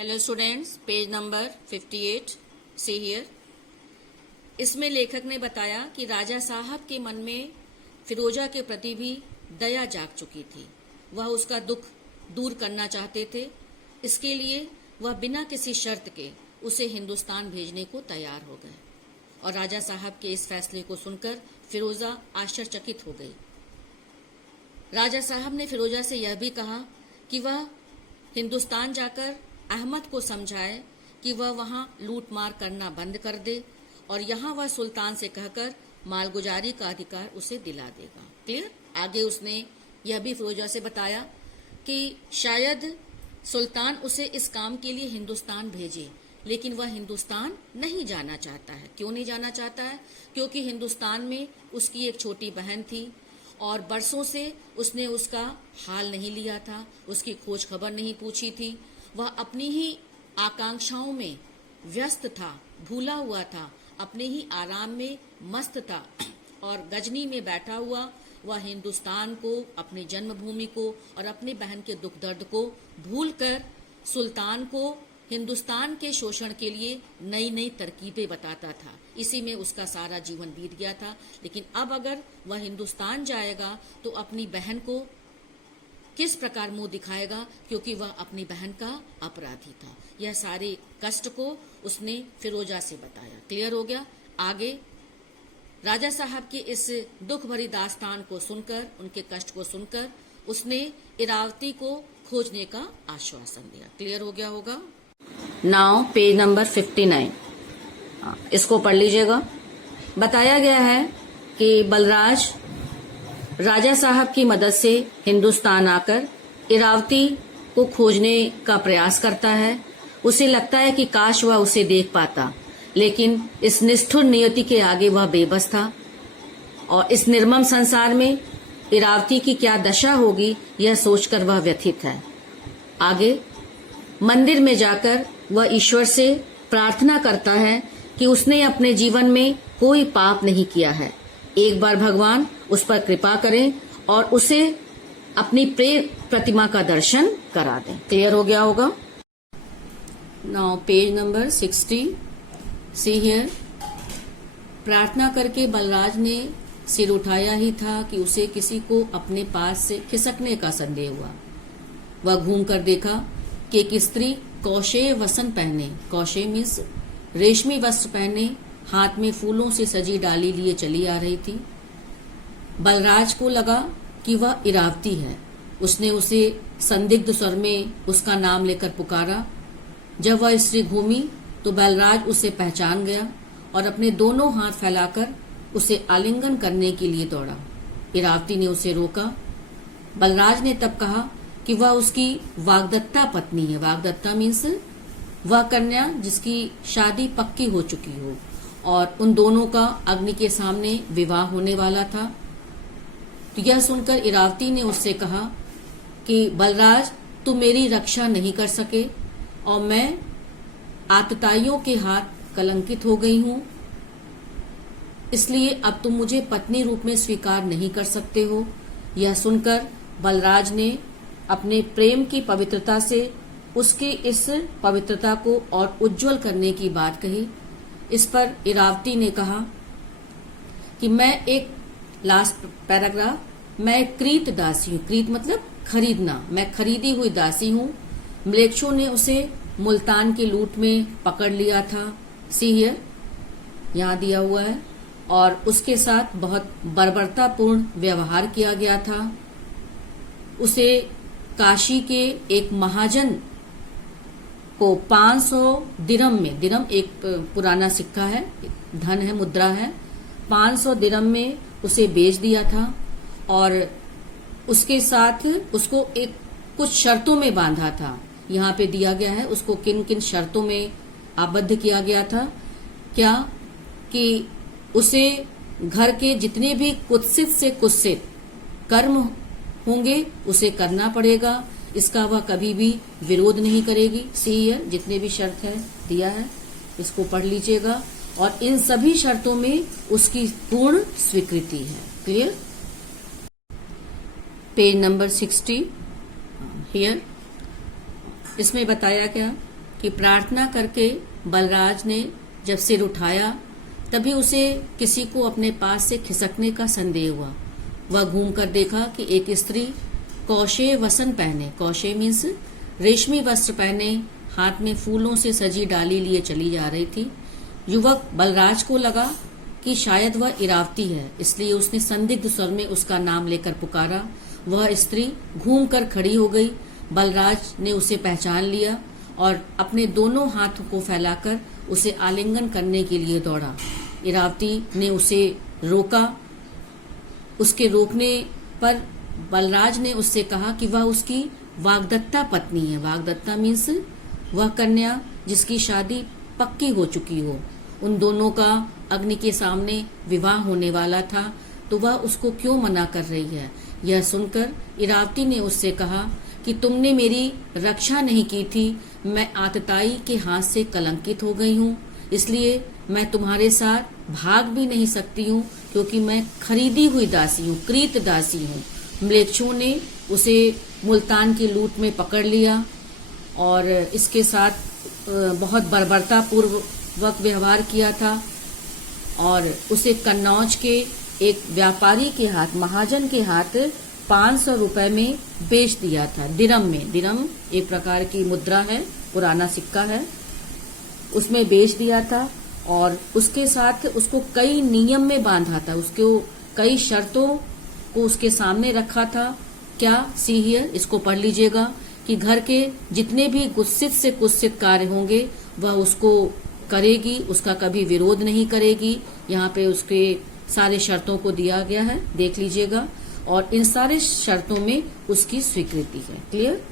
Hello students, page number 58 see here. इसमें लेखक ने बताया कि राजा साहब के मन में फिरोजा के प्रति भी दया जाग चुकी थी। वह उसका दुख दूर करना चाहते थे। इसके लिए वह बिना किसी शर्त के उसे हिंदुस्तान भेजने को तैयार हो गए और राजा साहब के इस फैसले को सुनकर फिरोजा आश्चर्यचकित हो गई। राजा साहब ने फिरोजा से यह भी कहा कि वह हिंदुस्तान जाकर अहमद को समझाए कि वह वहां लूट मार करना बंद कर दे और यहाँ वह सुल्तान से कहकर मालगुजारी का अधिकार उसे दिला देगा। क्लियर। आगे उसने यह भी फिरोजा से बताया कि शायद सुल्तान उसे इस काम के लिए हिंदुस्तान भेजे, लेकिन वह हिंदुस्तान नहीं जाना चाहता है। क्यों नहीं जाना चाहता है? क्योंकि हिंदुस्तान में उसकी एक छोटी बहन थी और बरसों से उसने उसका हाल नहीं लिया था, उसकी खोज खबर नहीं पूछी थी। वह अपनी ही आकांक्षाओं में व्यस्त था, भूला हुआ था, अपने ही आराम में मस्त था और गजनी में बैठा हुआ वह हिंदुस्तान को, अपनी जन्मभूमि को और अपनी बहन के दुख दर्द को भूलकर सुल्तान को हिंदुस्तान के शोषण के लिए नई नई तरकीबें बताता था। इसी में उसका सारा जीवन बीत गया था। लेकिन अब अगर वह हिंदुस्तान जाएगा तो अपनी बहन को किस प्रकार मुंह दिखाएगा, क्योंकि वह अपनी बहन का अपराधी था। यह सारे कष्ट को उसने फिरोजा से बताया। क्लियर हो गया। आगे राजा साहब की इस दुख भरी दास्तान को सुनकर, उनके कष्ट को सुनकर उसने इरावती को खोजने का आश्वासन दिया। क्लियर हो गया होगा। नाउ पेज नंबर 59, इसको पढ़ लीजिएगा। बताया गया है कि बलराज राजा साहब की मदद से हिंदुस्तान आकर इरावती को खोजने का प्रयास करता है। उसे लगता है कि काश वह उसे देख पाता, लेकिन इस निष्ठुर नियति के आगे वह बेबस था और इस निर्मम संसार में इरावती की क्या दशा होगी यह सोचकर वह व्यथित है। आगे मंदिर में जाकर वह ईश्वर से प्रार्थना करता है कि उसने अपने जीवन में कोई पाप नहीं किया है। एक बार भगवान उस पर कृपा करें और उसे अपनी प्रेम प्रतिमा का दर्शन करा दें। क्लियर हो गया होगा। Now page number 60 see here. प्रार्थना करके बलराज ने सिर उठाया ही था कि उसे किसी को अपने पास से खिसकने का संदेह हुआ। वह घूम कर देखा कि एक स्त्री कौशेय वसन पहने, कौशेय मीन्स रेशमी वस्त्र पहने, हाथ में फूलों से सजी डाली लिए चली आ रही थी। बलराज को लगा कि वह इरावती है। उसने उसे संदिग्ध स्वर में उसका नाम लेकर पुकारा। जब वह स्त्री घूमी तो बलराज उसे पहचान गया और अपने दोनों हाथ फैलाकर उसे आलिंगन करने के लिए दौड़ा। इरावती ने उसे रोका। बलराज ने तब कहा कि वह उसकी वाग्दत्ता पत्नी है। वाग्दत्ता मीन्स वह कन्या जिसकी शादी पक्की हो चुकी हो और उन दोनों का अग्नि के सामने विवाह होने वाला था। तो यह सुनकर इरावती ने उससे कहा कि बलराज, तू मेरी रक्षा नहीं कर सके और मैं आतताइयों के हाथ कलंकित हो गई हूं, इसलिए अब तुम मुझे पत्नी रूप में स्वीकार नहीं कर सकते हो। यह सुनकर बलराज ने अपने प्रेम की पवित्रता से उसकी इस पवित्रता को और उज्जवल करने की बात कही। इस पर इरावती ने कहा कि मैं एक लास्ट पैराग्राफ, मैं एक क्रीत दासी हूँ। क्रीत मतलब खरीदना। मैं खरीदी हुई दासी हूँ। म्लेच्छों ने उसे मुल्तान की लूट में पकड़ लिया था। सी हियर, यहाँ दिया हुआ है। और उसके साथ बहुत बर्बरतापूर्ण व्यवहार किया गया था। उसे काशी के एक महाजन को 500 दिरम में, दिरम एक पुराना सिक्का है, धन है, मुद्रा है, 500 दिरम में उसे बेच दिया था और उसके साथ उसको एक कुछ शर्तों में बांधा था। यहाँ पे दिया गया है उसको किन किन शर्तों में आबद्ध किया गया था। क्या कि उसे घर के जितने भी कुत्सित से कुत्सित कर्म होंगे उसे करना पड़ेगा। इसका वह कभी भी विरोध नहीं करेगी। सी हियर, जितने भी शर्त है दिया है, इसको पढ़ लीजिएगा। और इन सभी शर्तों में उसकी पूर्ण स्वीकृति है। क्लियर। Page number 60 here. इसमें बताया गया कि प्रार्थना करके बलराज ने जब सिर उठाया तभी उसे किसी को अपने पास से खिसकने का संदेह हुआ। वह घूमकर देखा कि एक स्त्री कौशे वसन पहने, कौशे मीन्स रेशमी वस्त्र पहने, हाथ में फूलों से सजी डाली लिए चली जा रही थी। युवक बलराज को लगा कि शायद वह इरावती है, इसलिए उसने संदिग्ध स्वर में उसका नाम लेकर पुकारा। वह स्त्री घूमकर खड़ी हो गई। बलराज ने उसे पहचान लिया और अपने दोनों हाथों को फैलाकर उसे आलिंगन करने के लिए दौड़ा। इरावती ने उसे रोका। उसके रोकने पर बलराज ने उससे कहा कि वह उसकी वाग्दत्ता पत्नी है। वाग्दत्ता मीन्स वह कन्या जिसकी शादी पक्की हो चुकी हो। उन दोनों का अग्नि के सामने विवाह होने वाला था, तो वह उसको क्यों मना कर रही है। यह सुनकर इरावती ने उससे कहा कि तुमने मेरी रक्षा नहीं की थी, मैं आतताई के हाथ से कलंकित हो गई हूँ, इसलिए मैं तुम्हारे साथ भाग भी नहीं सकती हूँ, क्योंकि मैं खरीदी हुई दासी हूँ, कृत दासी हूँ। म्लेच्छों ने उसे मुल्तान की लूट में पकड़ लिया और इसके साथ बहुत बर्बरता पूर्वक व्यवहार किया था और उसे कन्नौज के एक व्यापारी के हाथ, महाजन के हाथ 500 रुपए में बेच दिया था। दिरम में, दिरम एक प्रकार की मुद्रा है, पुराना सिक्का है, उसमें बेच दिया था और उसके साथ उसको कई नियम में बांधा था, उसको कई शर्तों को उसके सामने रखा था। क्या, सी हियर, इसको पढ़ लीजिएगा कि घर के जितने भी कुत्सित से कुत्सित कार्य होंगे वह उसको करेगी, उसका कभी विरोध नहीं करेगी। यहाँ पे उसके सारे शर्तों को दिया गया है, देख लीजिएगा, और इन सारे शर्तों में उसकी स्वीकृति है। क्लियर।